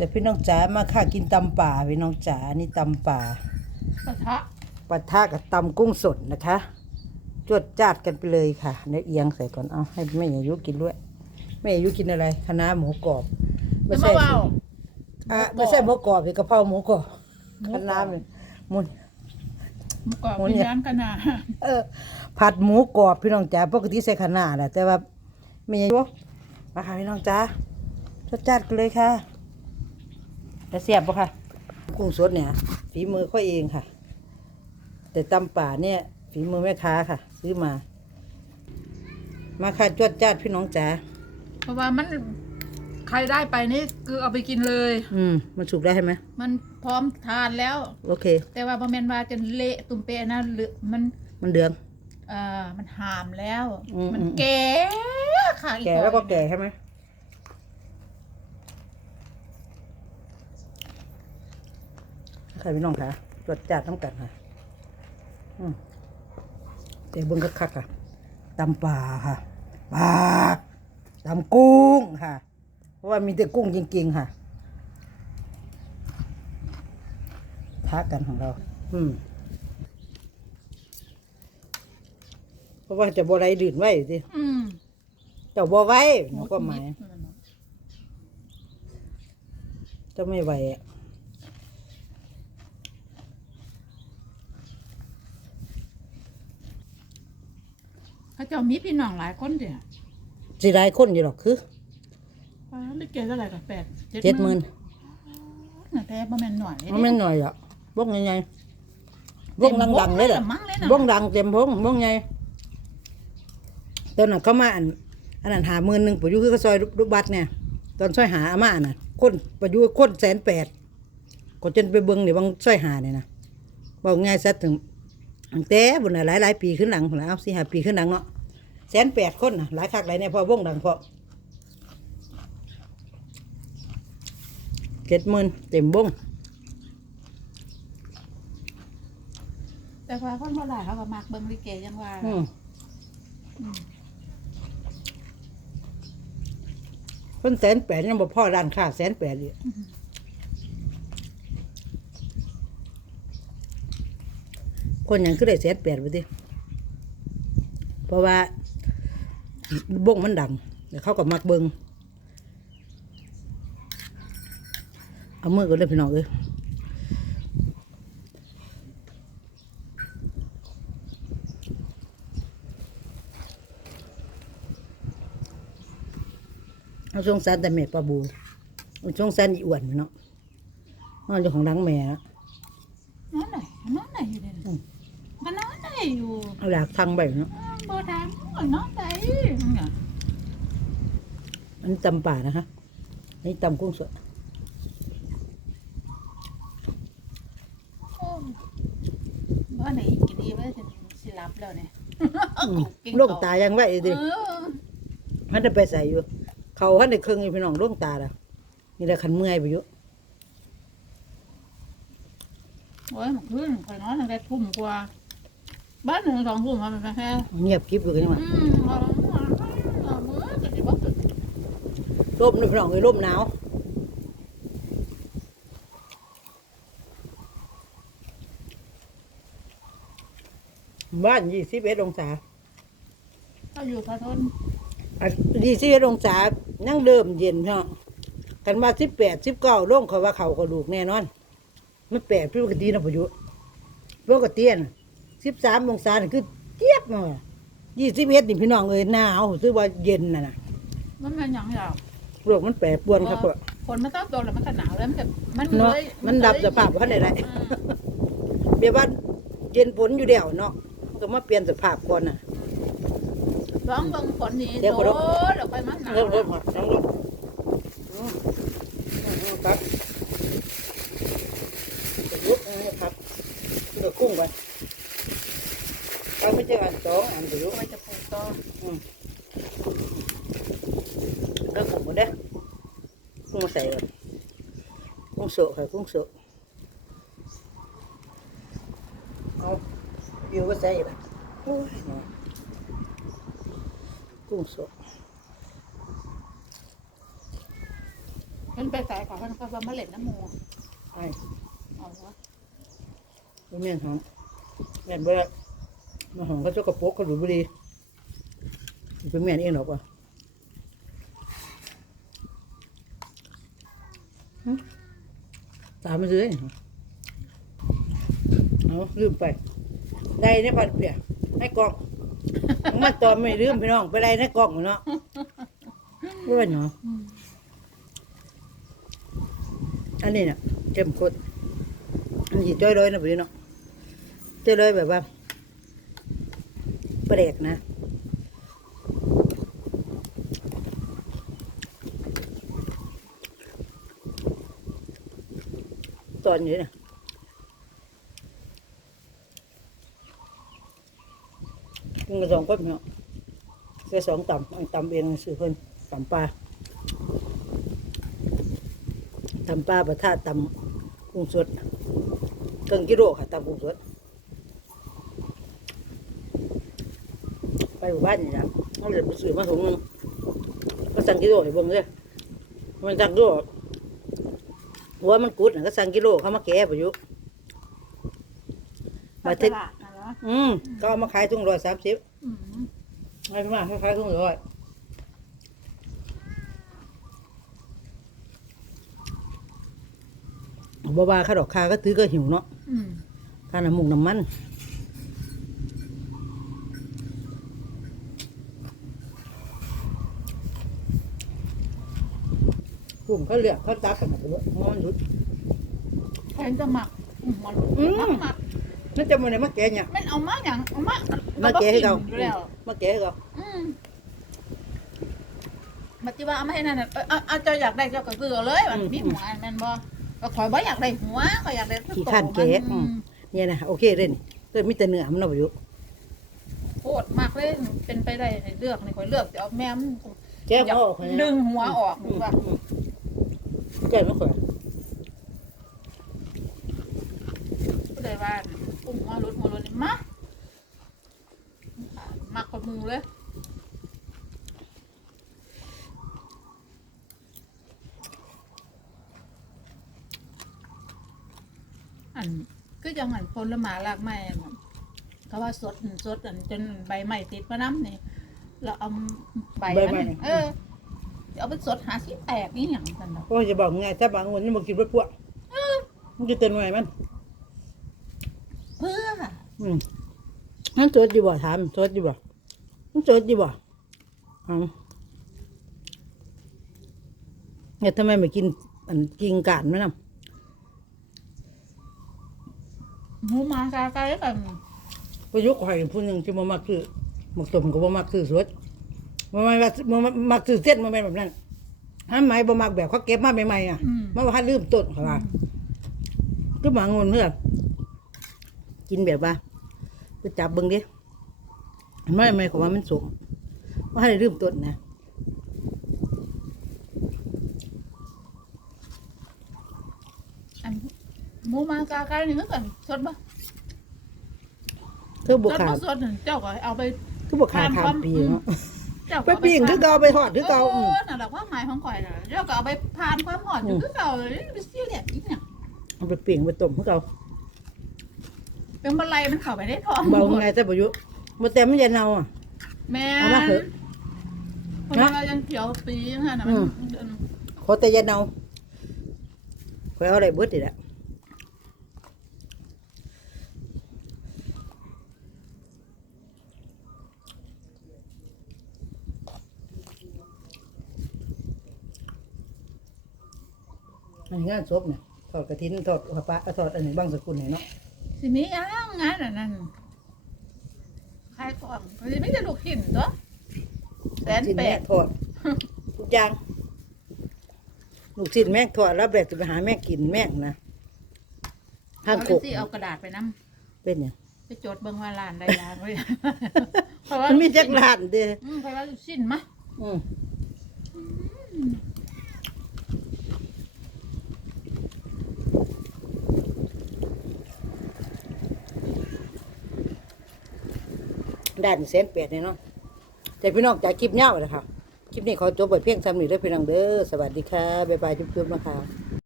จะพี่น้องจ๋ามาค่ะกินตำป่าพี่น้องจ๋านี่ตำป่ากระทะปะทะกับตำกุ้งสดนะคะจวดจาดกันไปเลยค่ะเนื้อเอียงใส่ก่อนเอาให้แม่อายุกินด้วยแม่อายุกินอะไรคะน้าหมูกรอบไม่ใช่เบาอะไม่ใช่หมูกรอบเป็นกะเพราหมูกรอบคะน้าเนี่ยมุนหมูกรอบโอ้มีเนี่ยน้ำกันนาเออ ผัดหมูกรอบพี่น้องจ๋าปกติใส่คะน้าแหละแต่ว่าไม่อายุมาค่ะพี่น้องจ๋าจวดจาดกันเลยค่ะ จะเสียบปะค่ะ กุ้งสดเนี่ย ฝีมือข้อยเองค่ะ แต่ตำป่าเนี่ย ฝีมือแม่ค้าค่ะ ซื้อมา มาค่ะจวดจ้าดพี่น้องจ๋าเพราะว่ามันใครได้ไปนี่คือเอาไปกินเลย อืม มันสุกได้ใช่ไหมมันพร้อมทานแล้ว โอเค แต่ว่าบะเมนว่าจะเละตุ่มเปะนะหรือมันมันเดือง เอ่อมันหามแล้ว อืมมันอืม แก่ค่ะอีแก่แล้วก็แก่ใช่ไหม ค่ะพี่น้องค่ะจวดจ้าดน้ำกันค่ะอืมแต่เบิ้งก็คักๆค่ะตำป่าค่ะปลาตำกุ้งค่ะ เพราะว่ามีแต่กุ้งจริง ๆ ค่ะทักกันของเรา อืมเพราะว่าจะบ่ไรดื่นไว้สิอืมเจ้าบ่ไว้หนูก็หมายเจ้าไม่ไหวอะ เขาเจ้ามีพี่น้องหลายคนเดียวสิได้คนอยู่หรอกคือป้าไม่เกี่ยวเท่าไหร่กับแปดเจ็ดหมื่นน่ะแต่บะเมนหน่อยเลยมันไม่นหน่อยหรอกวงใหญ่ๆวงดังๆเลยเหรอมั้งเลยนะวงดังเต็มวงวงใหญ่ตอนนั้นเขามาอันอันนั้นหาหมื่นหนึ่งปอยู่คือเขาซอยรูปบัตรเนี่ย ตอนซอยหาอาม่าน่ะคนปอยู่คนแสนแปดก็จนไปเบิ่งเนี่ยบางซอยหาเนี่ยนะบอกง่ายซะถึง ตั้งแต่บุญน่ะหลายหลายๆปีขึ้นหลังพุ่นแล้วสี่ห้าปีขึ้นหลังเนาะแสนแปดคนน่ะหลายคักหลายเนี่ยพอวงดังพอเจ็ดหมื่นเต็มวงแต่ว่าคนเท่าไหร่เขาก็มักเบิ่งลิเกยังว่าอืมอืมคนแสนแปดยังบ่พ่อร้านค้าแสนแปดเลย คนยังคือได้แสนแปดไปดิเพราะว่าบงมันดังเดี๋ยวเขาก็มักเบิงเอามือกันเลยพี่น้องเอ้ยเอาสงสารแต่แม่ปลาบูเอาสงสารอีอ้วนเนาะนอนอยู่ของหลังแม่นะ นอนไหนนอนไหนอยู่เนี่ย อืม มันนอนไหนอยู่ เอาหลากทางไปเนาะอ้าวบ่ถามว่านอนไหนเนี่ยอันนี้ตำป่านะคะอันนี้ตำกุ้งสดโอ้ยบ่ไหนกินดีไว้จะสิรับแล้วเนี่ยอืมกินโรคตายังไว้ดิเออมันจะไปใส่อยู่ เขาหันในเครื่องอยู่พี่น้องโรคตาละนี่แหละขันเมื่อยไปอยู่โอ้ยมันขึ้นข่อยนอนตั้งแต่ทุ่มกว่า บ้านหนึ่งสองทุ่มมันเป็นแค่เงียบกริบอยู่กันนี่มาอืมเอาเอามือจะสิบ่ตื่นร่มนี่พี่น้องเลยร่มหนาวบ้านยี่สิบเอ็ดองศาถ้าอยู่พระทนยี่สิบเอ็ดองศานั่งเดิมเย็นเนาะกันมาสิบแปดสิบเก้าร่งเขาว่าเขากระดูกแน่นอน มันแปลกพี่ปกตินะพายุปกติ สิบสามองศานี่คือเจี๊ยบมายี่สิบเอ็ดนี่พี่น้องเอ้ยหนาวซื้อว่าเย็นน่ะนะมันเป็นอย่างยาวโลกมันแปรปรวนครับพ่อฝนมันต้องตกแล้วมันก็หนาวแล้วมันจะมันเนาะเลยมันดับสภาพเขาได้ไร อืมเบียว่าเย็นฝนอยู่เดียวเนาะก็มาเปลี่ยนสภาพก่อนน่ะ ร้องเบิ่งฝนนี่เดี๋ยวขอรโดบดออกไปมันหนาวเริ่มเริ่มหอดน้ำลงอืมอืมอืมครับลุกนะครับเลือกกุ้งก่อน เอาไม่ใช่อันสองอันเดียวเอไว้จะปลูกต่อเลือกกุ้งหมดเด้อกุ้งใส่ก่อนกุ้งโสะค่ะกุ้งโสะเอาอยู่ก็ใส่ละโอ้ยกุ้งโสะเพิ่นไปใสายก่อนเพิ่นก็ว่ามาเล่นน้ำมูไอ้เอาวะบ่แม่นหอมแม่นเบ่ได้ มาหอมก็เจ้ากระโปกก็ดูบ่ดีเป็นแม่นเองหรอกวะตามมาซื้อเอาลืมไป ได้ในปัดเปียในกล่องมันตอนไม่ลืมพี่น้อง ไปได้ในกล่องเนาะเพื่อนเนาะอืมอันนี้เนี่ยเข้มข้นอันนี้จ้อยเลยนะพี่น้องจ้อยเลยแบบว่า แปลกนะตอนนี้นะกินกระสองก็เนาะแค่สองต่ำอันต่ำเองซื้อเพิ่นต่ำปลาต่ำปลาประทาต่ำกุ้งสดเกินกิโลค่ะต่ำกุ้งสดไป หมู่บ้านนี่นะเขาเลยไปซื้อมาถุงหนึงก็สั่งกิโลให้เบิ่งเลยมันสั่งกิโลหัวมันกุดน่ะก็สั่งกิโลเขามาแก่ประยุกต์มามาถึถึงงนะเหรออืมก็เอามาขายถุงร้อยสามสิบอืมไม่มากขายถุงร้อยบาบาข้าดอกคาก็ถือก็หิวเนาะอืมค่าน้ำมุกน้ำมัน ลุ่มเขาเลือกเขาตักกันไปเลยมันหยุดแทนจะหมักอืมมันอืมหมักหมักนั่นจะมาไหนมาแก่เนี่ยแม่นเอามาอย่างเอามามาแก่ให้เราอยู่แล้วมาแก่ให้เราอืมบัดจิว่าเอามาให้นั่นน่ะเอ้ยเอาเอาเจ้าอยากได้เจ้าก็ซื้อเอาเลยมันมีหัวอันแม่นบ่ก็ข่อยบ่อยากได้หัวข่อยอยากได้ทั้งขี้ตัวข้านแก่มันอืมเนี่ยนะโอเคเลยนี่เลยมีแต่เนื้อมันเอาไปอยู่โคตรมากเลยเป็นไปได้ในเลือกนี่ข่อยเลือกจะเอาแม่มแก้วเขาออกดึงหัวออกอืดูมว่าอืม แก้วไม่ค่อยก็เลยว่าอุ้มหัวรุดหัวรุดนี่มามักกับมือเลยอันก็ยังอันผลไม้รากไม้อันนั้นเขาว่าสดสดอันจนใบไม้ติดมาน้ำนี่เราเอาใบมันเออ เอาไปสดหาที่แตกนี่อย่างกันเนาะโอ้ยจะบอกไงถ้าบางวันนี่มันกินรถพวกมันจะเตือนไงมัน เพื่ออืมนั่นสดอยู่บ่ถามสดอยู่บ่มันสดอยู่บ่เอ๋อเนี่ยทำไมไม่กินอันกินกานมันน่ะหมูหมากาไก่กันประยุกต์ข่อยผู้หนึ่งที่มามักซื้อหมกตุ่มก็บ่มักซื้อสด มันไม่ว่ามันมักซื้อเส้นมันเป็นแบบนั้นถ้าไหมบ่มักแบบเขาเก็บมาใหม่ๆอะอืมมาว่าลืมต้นเขาว่าก็หมางนเพื่อกินแบบว่าไปจับเบิ่งดิไม่ไม่ของว่ามันสมว่าให้ลืมต้นนะอันหมูหมากาไก่นี่ก็กันสดปะเธอสบุดขาบ่ดสดนั่นเจ้าก็เอาไป คือบุขาดขามปีเนาะเจ้าไปปิ้งคือเก่าไปทอดคือเก่าเออืมอนั่นแหละความหมายของข่อยน่ะเจ้าก็เอาไปผ่านความหอดอยู่คือเก่าเลยไปซิ่วเนี่ยอีกเนี่ยเอาไปปิ้งไปต้มคือเก่าเป็นบันไลมันเข้าไปได้ท้องเบาไงแต่ประยุกต์บ่แต่มันจะเน่าอะแม่เอามาเถอะคนเรายังเขียวปีนั่นน่ะมันอืมขอแต่อยาเน่าข่อยเอาอะไรเบิดนี่แหละ อันนี้งานศพเนี่ยทอดกระถินทอดหัวปลาทอดอันนี้บางสกุลเนี่ยเนาะสิมียังงานอันนั้นขายของสิไม่จะลูกหินตัวแสนชิ้นแปแม่ดทอดทุกอย่างลูกชิ้นแม่งทอดแล้วแบบจะไปหาแม่งกินแม่งนะข้างเอาโคเลยกสิเอากระดาษไปนํเป็นเนี่ยงไปจดเบิ่งว่าร้านใดร้านไว้มันมีจักรลานเด้ออืมเพราะว่าลูกชิ้นมะอืม ด้านเส้นเป็ดเนี่ยเนาะแต่พี่น้องจากคลิปเน่าเลยค่ะคลิปนี้ขอจบไว้เพียงเท่านี้เด้อพี่น้องเด้อสวัสดีค่ะบ๊ายบายจุ๊บๆนะคะ